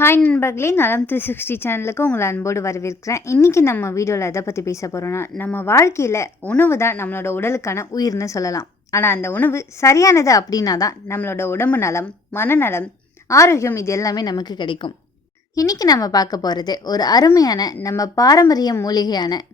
Hi நண்பர்களே, நலம் 360 சேனலுக்கு உங்களை அன்போடு வரவேற்கிறேன். இன்றைக்கி நம்ம வீடியோவில் எதை பற்றி பேச போகிறோன்னா, நம்ம வாழ்க்கையில் உணவு தான் நம்மளோட உடலுக்கான உயிர்னு சொல்லலாம். ஆனால் அந்த உணவு சரியானது அப்படின்னா தான் நம்மளோட உடம்பு நலம், மனநலம், ஆரோக்கியம் இது எல்லாமே நமக்கு கிடைக்கும். இன்றைக்கி நம்ம பார்க்க போகிறது ஒரு அருமையான நம்ம பாரம்பரிய மூலிகையான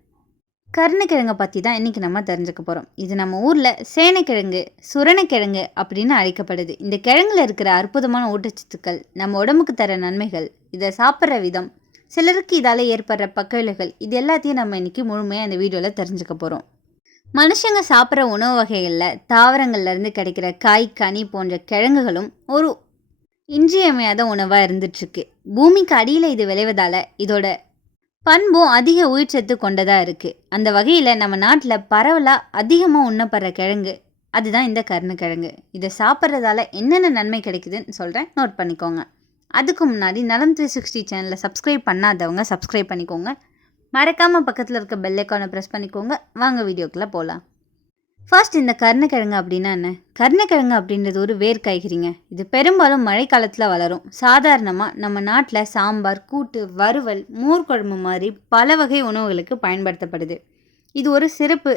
கருணைக்கிழங்கை பற்றி தான் இன்றைக்கி நம்ம தெரிஞ்சுக்க போகிறோம். இது நம்ம ஊரில் சேனைக்கிழங்கு, சுரணக்கிழங்கு அப்படின்னு அழைக்கப்படுது. இந்த கிழங்குல இருக்கிற அற்புதமான ஊட்டச்சத்துக்கள், நம்ம உடம்புக்கு தர நன்மைகள், இதை சாப்பிட்ற விதம், சிலருக்கு இதால் ஏற்படுற பக்கவிளைவுகள், இது எல்லாத்தையும் நம்ம இன்றைக்கி முழுமையாக இந்த வீடியோவில் தெரிஞ்சுக்க போகிறோம். மனுஷங்க சாப்பிட்ற உணவு வகைகளில் தாவரங்கள்லேருந்து கிடைக்கிற காய், கனி போன்ற கிழங்குகளும் ஒரு இன்றியமையாத உணவாக இருந்துகிட்ருக்கு. பூமிக்கு அடியில் இது விளைவதால் இதோட பண்பும் அதிக உயிர்ச்சத்து கொண்டதாக இருக்குது. அந்த வகையில் நம்ம நாட்டில் பரவலாக அதிகமாக உண்ணப்படுற கிழங்கு அதுதான் இந்த கருணைக்கிழங்கு. இதை சாப்பிட்றதால என்னென்ன நன்மை கிடைக்குதுன்னு சொல்கிறேன், நோட் பண்ணிக்கோங்க. அதுக்கு முன்னாடி நலம் 360 சேனலை சப்ஸ்கிரைப் பண்ணாதவங்க சப்ஸ்கிரைப் பண்ணிக்கோங்க. மறக்காமல் பக்கத்தில் இருக்க பெல் ஐக்கானை ப்ரெஸ் பண்ணிக்கோங்க. வாங்க வீடியோக்குள்ளே போகலாம். ஃபர்ஸ்ட், இந்த கருணைக்கிழங்கு அப்படின்னா என்ன? கருணைக்கிழங்கு அப்படின்றது ஒரு வேர் காய்கறிங்க. இது பெரும்பாலும் மழைக்காலத்தில் வளரும். சாதாரணமாக நம்ம நாட்டில் சாம்பார், கூட்டு, வறுவல், மோர் குழம்பு மாதிரி பல வகை உணவுகளுக்கு பயன்படுத்தப்படுது. இது ஒரு சிறப்பு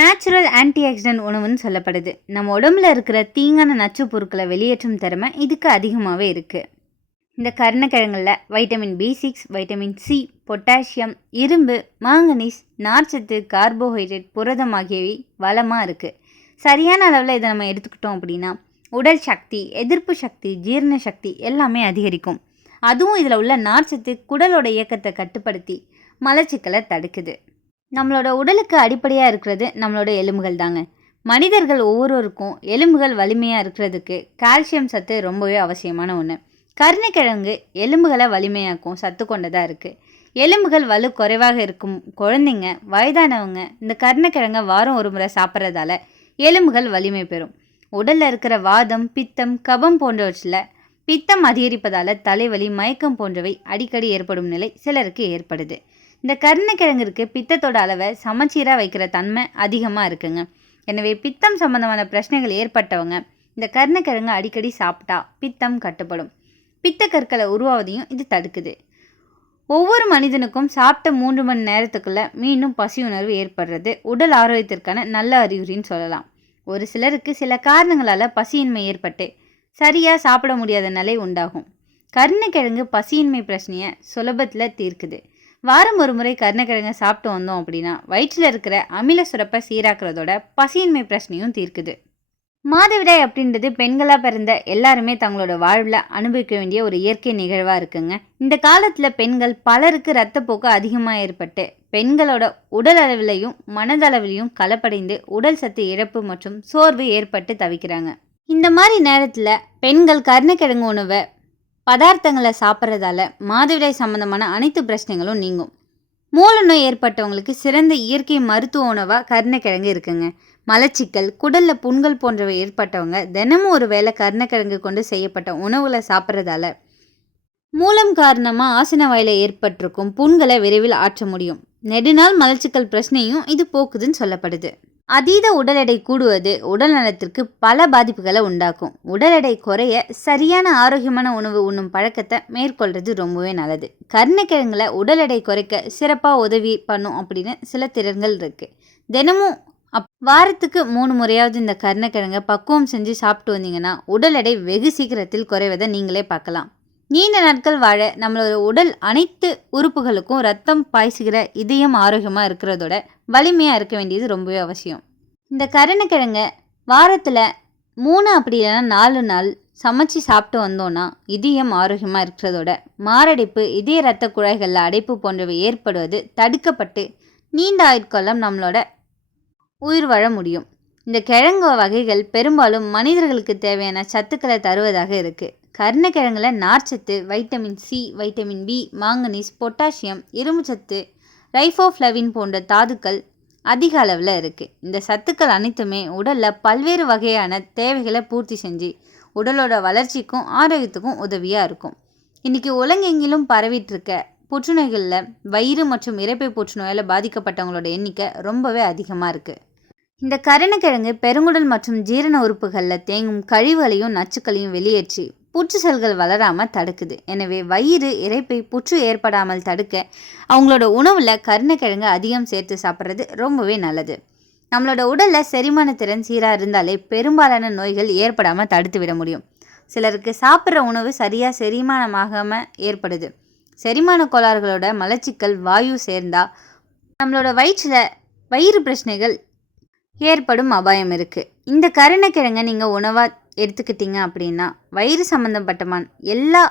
நேச்சுரல் ஆன்டி ஆக்சிடென்ட் உணவுன்னு சொல்லப்படுது. நம்ம உடம்புல இருக்கிற தீங்கான நச்சு பொருட்களை வெளியேற்றும் திறமை இதுக்கு அதிகமாகவே இருக்குது. இந்த கருணைக்கிழங்குல vitamin B6, vitamin C, potassium, இரும்பு, மாங்கனீஸ், நார்ச்சத்து, கார்போஹைட்ரேட், புரதம் ஆகியவை வளமாக இருக்குது. சரியான அளவில் இதை நம்ம எடுத்துக்கிட்டோம் அப்படின்னா உடல் சக்தி, எதிர்ப்பு சக்தி, ஜீரண சக்தி எல்லாமே அதிகரிக்கும். அதுவும் இதில் உள்ள நார்ச்சத்து குடலோட இயக்கத்தை கட்டுப்படுத்தி மலச்சிக்கலை தடுக்குது. நம்மளோட உடலுக்கு அடிப்படையாக இருக்கிறது நம்மளோட எலும்புகள் தாங்க. மனிதர்கள் ஒவ்வொருவருக்கும் எலும்புகள் வலிமையாக இருக்கிறதுக்கு கால்சியம் சத்து ரொம்பவே அவசியமான ஒன்று. கருணைக்கிழங்கு எலும்புகளை வலிமையாக்கும் சத்து கொண்டதாக இருக்குது. எலும்புகள் வலு குறைவாக இருக்கும் குழந்தைங்க, வயதானவங்க இந்த கருணைக்கிழங்கை வாரம் ஒரு முறை சாப்பிட்றதால எலும்புகள் வலிமை பெறும். உடலில் இருக்கிற வாதம், பித்தம், கபம் போன்றவற்றில் பித்தம் அதிகரிப்பதால் தலைவலி, மயக்கம் போன்றவை அடிக்கடி ஏற்படும் நிலை சிலருக்கு ஏற்படுது. இந்த கருணைக்கிழங்கிற்கு பித்தத்தோட அளவை சமச்சீராக வைக்கிற தன்மை அதிகமாக இருக்குங்க. எனவே பித்தம் சம்பந்தமான பிரச்சனைகள் ஏற்பட்டவங்க இந்த கருணைக்கிழங்கு அடிக்கடி சாப்பிட்டா பித்தம் கட்டுப்படும். பித்தக்கற்களை உருவாவதையும் இது தடுக்குது. ஒவ்வொரு மனிதனுக்கும் சாப்பிட்ட 3 மணி நேரத்துக்குள்ளே மீண்டும் பசி உணர்வு ஏற்படுறது உடல் ஆரோக்கியத்திற்கான நல்ல அறிகுறின்னு சொல்லலாம். ஒரு சிலருக்கு சில காரணங்களால் பசியின்மை ஏற்பட்டு சரியாக சாப்பிட முடியாத நிலை உண்டாகும். கருணைக்கிழங்கு பசியின்மை பிரச்சனையை சுலபத்தில் தீர்க்குது. வாரம் ஒரு முறை கருணைக்கிழங்கை சாப்பிட்டு வந்தோம் அப்படின்னா வயிற்றில் இருக்கிற அமில சுரப்பை சீராக்கிறதோட பசியின்மை பிரச்சனையும் தீர்க்குது. மாதவிடாய் அப்படின்றது பெண்களாக பிறந்த எல்லாருமே தங்களோட வாழ்வில் அனுபவிக்க வேண்டிய ஒரு இயற்கை நிகழ்வாக இருக்குங்க. இந்த காலத்தில் பெண்கள் பலருக்கு இரத்தப்போக்கு அதிகமாக ஏற்பட்டு பெண்களோட உடல் அளவிலையும் மனதளவிலையும் கலப்படைந்து உடல் சத்து இழப்பு மற்றும் சோர்வு ஏற்பட்டு தவிக்கிறாங்க. இந்த மாதிரி நேரத்தில் பெண்கள் கருணைக்கிழங்கு உணவை பதார்த்தங்களை சாப்பிட்றதால மாதவிடாய் சம்பந்தமான அனைத்து பிரச்சனைகளும் நீங்கும். மூல நோய் ஏற்பட்டவங்களுக்கு சிறந்த இயற்கை மருத்துவ உணவாக கருணைக்கிழங்கு இருக்குங்க. மலச்சிக்கல், குடலில் புண்கள் போன்றவை ஏற்பட்டவங்க தினமும் ஒரு வேளை கருணைக்கிழங்கு கொண்டு செய்யப்பட்ட உணவுகளை சாப்பிட்றதால மூலம் காரணமாக ஆசன வாயில் ஏற்பட்டிருக்கும் புண்களை விரைவில் ஆற்ற முடியும். நெடுநாள் மலச்சிக்கல் பிரச்சனையும் இது போக்குதுன்னு சொல்லப்படுது. அதீத உடல் எடை கூடுவது உடல் நலத்திற்கு பல பாதிப்புகளை உண்டாக்கும். உடல் எடை குறைய சரியான ஆரோக்கியமான உணவு உண்ணும் பழக்கத்தை மேற்கொள்வது ரொம்பவே நல்லது. கருணைக்கிழங்குல உடல் எடை குறைக்க சிறப்பாக உதவி பண்ணும் அப்படின்னு சில திறன்கள் இருக்குது. தினமும் வாரத்துக்கு 3 முறையாவது இந்த கருணைக்கிழங்கை பக்குவம் செஞ்சு சாப்பிட்டு வந்தீங்கன்னா உடல் எடை வெகு சீக்கிரத்தில் குறைவதை நீங்களே பார்க்கலாம். நீண்ட நாட்கள் வாழ நம்மளோட உடல் அனைத்து உறுப்புகளுக்கும் ரத்தம் பாய்ச்சுகிற இதயம் ஆரோக்கியமாக இருக்கிறதோட வலிமையாக இருக்க வேண்டியது ரொம்பவே அவசியம். இந்த கருணைக்கிழங்கை வாரத்தில் 3 அப்படி இல்லைன்னா 4 நாள் சமைச்சு சாப்பிட்டு வந்தோன்னா இதயம் ஆரோக்கியமாக இருக்கிறதோட மாரடைப்பு, இதய இரத்த குழாய்களில் அடைப்பு போன்றவை ஏற்படுவது தடுக்கப்பட்டு நீண்ட ஆயுட்காலம் நம்மளோட உயிர் வாழ முடியும். இந்த கிழங்கு வகைகள் பெரும்பாலும் மனிதர்களுக்கு தேவையான சத்துக்களை தருவதாக இருக்குது. கருணைக்கிழங்குல நார்ச்சத்து, vitamin C, vitamin B, manganese, potassium, இரும்பு சத்து, ரைபோஃப்ளவின் போன்ற தாதுக்கள் அதிக அளவில் இருக்குது. இந்த சத்துக்கள் அனைத்துமே உடலில் பல்வேறு வகையான தேவைகளை பூர்த்தி செஞ்சு உடலோட வளர்ச்சிக்கும் ஆரோக்கியத்துக்கும் உதவியாக இருக்கும். இன்றைக்கி உலகெங்கிலும் பரவிட்டு இருக்க புற்றுநோய்களில் வயிறு மற்றும் இரைப்பை புற்றுநோயால் பாதிக்கப்பட்டவங்களோட எண்ணிக்கை ரொம்பவே அதிகமாக இருக்குது. இந்த கருணைக்கிழங்கு பெருங்குடல் மற்றும் ஜீரண உறுப்புகளில் தேங்கும் கழிவுகளையும் நச்சுக்களையும் வெளியேற்றி புற்று செல்கள் வளராமல் தடுக்குது. எனவே வயிறு, இரைப்பை, புற்று ஏற்படாமல் தடுக்க அவங்களோட உணவில் கருணைக்கிழங்கு அதிகம் சேர்த்து சாப்பிட்றது ரொம்பவே நல்லது. நம்மளோட உடலில் செரிமான திறன் சீராக இருந்தாலே பெரும்பாலான நோய்கள் ஏற்படாமல் தடுத்து விட முடியும். சிலருக்கு சாப்பிட்ற உணவு சரியாக செரிமானமாகாமல் ஏற்படுது. செரிமான கோளாறுகளோட மலச்சிக்கல், வாயு சேர்ந்தால் நம்மளோட வயிறு பிரச்சனைகள் ஏற்படும் அபாயம் இருக்குது. இந்த கருணைக்கிழங்கை நீங்கள் உணவாக எடுத்துக்கிட்டீங்க அப்படின்னா வயிறு சம்மந்தப்பட்டமான எல்லா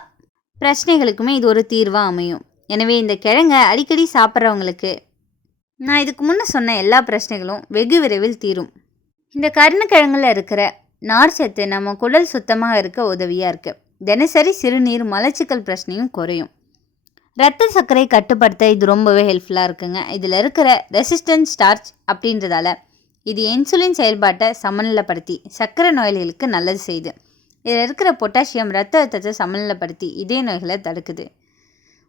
பிரச்சனைகளுக்குமே இது ஒரு தீர்வாக அமையும். எனவே இந்த கிழங்கை அடிக்கடி சாப்பிட்றவங்களுக்கு நான் இதுக்கு முன்னே சொன்ன எல்லா பிரச்சனைகளும் வெகு விரைவில் தீரும். இந்த கருணைக்கிழங்குல இருக்கிற நார் சத்து நம்ம குடல் சுத்தமாக இருக்க உதவியாக இருக்குது. தினசரி சிறுநீர், மலச்சிக்கல் பிரச்சனையும் குறையும். இரத்த சர்க்கரை கட்டுப்படுத்த இது ரொம்பவே ஹெல்ப்ஃபுல்லாக இருக்குங்க. இதில் இருக்கிற ரெசிஸ்டன்ஸ் ஸ்டார்ச் அப்படின்றதால இது இன்சுலின் செயல்பாட்டை சமநிலைப்படுத்தி சர்க்கரை நோயாளிகளுக்கு நல்லது செய்யுது. இதில் இருக்கிற பொட்டாசியம் இரத்த அழுத்தத்தை சமநிலைப்படுத்தி இதய நோய்களை தடுக்குது.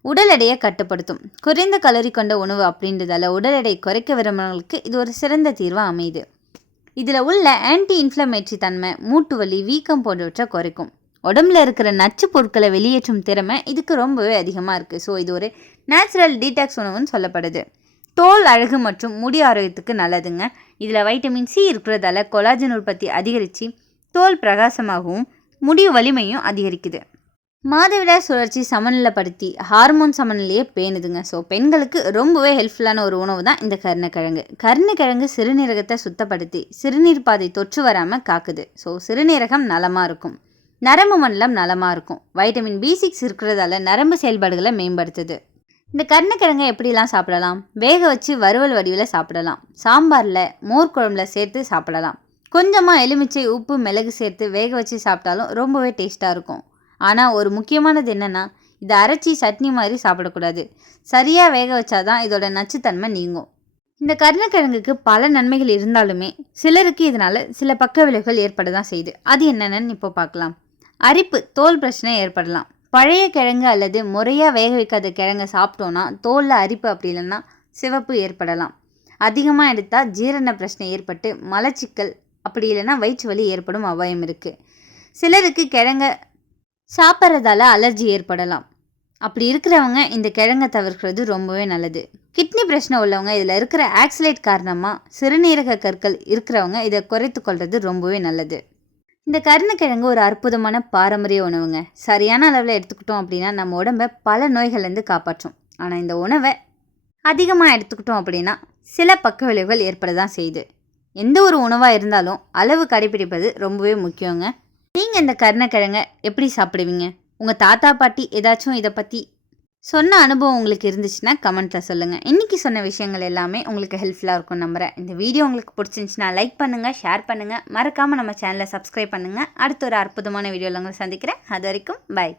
உடல் எடையை கட்டுப்படுத்தும். குறைந்த கலோரி கொண்ட உணவு அப்படின்றதால உடல் எடை குறைக்க விரும்புகிறவங்களுக்கு இது ஒரு சிறந்த தீர்வாக அமையுது. இதில் உள்ள ஆன்டி இன்ஃப்ளமேட்டரி தன்மை மூட்டு வலி, வீக்கம் போன்றவற்றை குறைக்கும். உடம்புல இருக்கிற நச்சு பொருட்களை வெளியேற்றும் திறமை இதுக்கு ரொம்பவே அதிகமாக இருக்குது. ஸோ இது ஒரு நேச்சுரல் டீடாக்ஸ் உணவுன்னு சொல்லப்படுது. தோல் அழகு மற்றும் முடி ஆரோக்கியத்துக்கு நல்லதுங்க. இதில் வைட்டமின் சி இருக்கிறதால கொலாஜன் உற்பத்தி அதிகரித்து தோல் பிரகாசமாகவும் முடி வலிமையும் அதிகரிக்குது. மாதவிடாய் சுழற்சி சமநிலைப்படுத்தி ஹார்மோன் சமநிலையை பேணுதுங்க. ஸோ பெண்களுக்கு ரொம்பவே ஹெல்ப்ஃபுல்லான ஒரு உணவு தான் இந்த கருணைக்கிழங்கு. கருணைக்கிழங்கு சிறுநீரகத்தை சுத்தப்படுத்தி சிறுநீர் பாதை தொற்று வராமல் காக்குது. ஸோ சிறுநீரகம் நலமாக இருக்கும். நரம்பு மண்டலம் நலமாக இருக்கும். வைட்டமின் B6 இருக்கிறதால நரம்பு செயல்பாடுகளை மேம்படுத்துது. இந்த கருணைக்கிழங்கை எப்படிலாம் சாப்பிடலாம்? வேக வச்சு வறுவல் வடிவில் சாப்பிடலாம். சாம்பாரில், மோர் குழம்புல சேர்த்து சாப்பிடலாம். கொஞ்சமாக எலுமிச்சை, உப்பு, மிளகு சேர்த்து வேக வச்சு சாப்பிட்டாலும் ரொம்பவே டேஸ்ட்டாக இருக்கும். ஆனால் ஒரு முக்கியமானது என்னென்னா, இதை அரைச்சி சட்னி மாதிரி சாப்பிடக்கூடாது. சரியாக வேக வச்சாதான் இதோட நச்சுத்தன்மை நீங்கும். இந்த கருணைக்கிழங்குக்கு பல நன்மைகள் இருந்தாலுமே சிலருக்கு இதனால் சில பக்க விளைவுகள் ஏற்பட தான் செய்யுது. அது என்னென்னு இப்போ பார்க்கலாம். அரிப்பு, தோல் பிரச்சனை ஏற்படலாம். பழைய கிழங்கு அல்லது முறையாக வேக வைக்காத கிழங்கை சாப்பிட்டோன்னா தோலில் அரிப்பு அப்படி இல்லைன்னா சிவப்பு ஏற்படலாம். அதிகமாக எடுத்தால் ஜீரண பிரச்சனை ஏற்பட்டு மலச்சிக்கல் அப்படி இல்லைன்னா வயிற்று வலி ஏற்படும் அபாயம் இருக்குது. சிலருக்கு கிழங்கை சாப்பிட்றதால அலர்ஜி ஏற்படலாம். அப்படி இருக்கிறவங்க இந்த கிழங்கை தவிர்க்கிறது ரொம்பவே நல்லது. கிட்னி பிரச்சனை உள்ளவங்க, இதில் இருக்கிற ஆக்சலேட் காரணமாக சிறுநீரக கற்கள் இருக்கிறவங்க இதை குறைத்து கொள்வது ரொம்பவே நல்லது. இந்த கருணைக்கிழங்கு ஒரு அற்புதமான பாரம்பரிய உணவுங்க. சரியான அளவில் எடுத்துக்கிட்டோம் அப்படின்னா நம்ம உடம்பை பல நோய்கள்லேருந்து காப்பாற்றும். ஆனால் இந்த உணவை அதிகமாக எடுத்துக்கிட்டோம் அப்படின்னா சில பக்க விளைவுகள் ஏற்பட தான் செய்யுது. எந்த ஒரு உணவாக இருந்தாலும் அளவு கடைபிடிப்பது ரொம்பவே முக்கியங்க. நீங்கள் இந்த கருணைக்கிழங்கை எப்படி சாப்பிடுவீங்க? உங்கள் தாத்தா பாட்டி ஏதாச்சும் இதை பற்றி சொன்ன அனுபவம் உங்களுக்கு இருந்துச்சுன்னா கமெண்ட்டில் சொல்லுங்கள். இன்றைக்கி சொன்ன விஷயங்கள் எல்லாமே உங்களுக்கு ஹெல்ப்ஃபுல்லாக இருக்கும் நம்புகிறேன். இந்த வீடியோ உங்களுக்கு பிடிச்சிருந்துச்சுன்னா லைக் பண்ணுங்கள், ஷேர் பண்ணுங்கள், மறக்காமல் நம்ம சேனலை சப்ஸ்கிரைப் பண்ணுங்கள். அடுத்த ஒரு அற்புதமான வீடியோவில் உங்களை சந்திக்கிறேன். அது வரைக்கும் பை.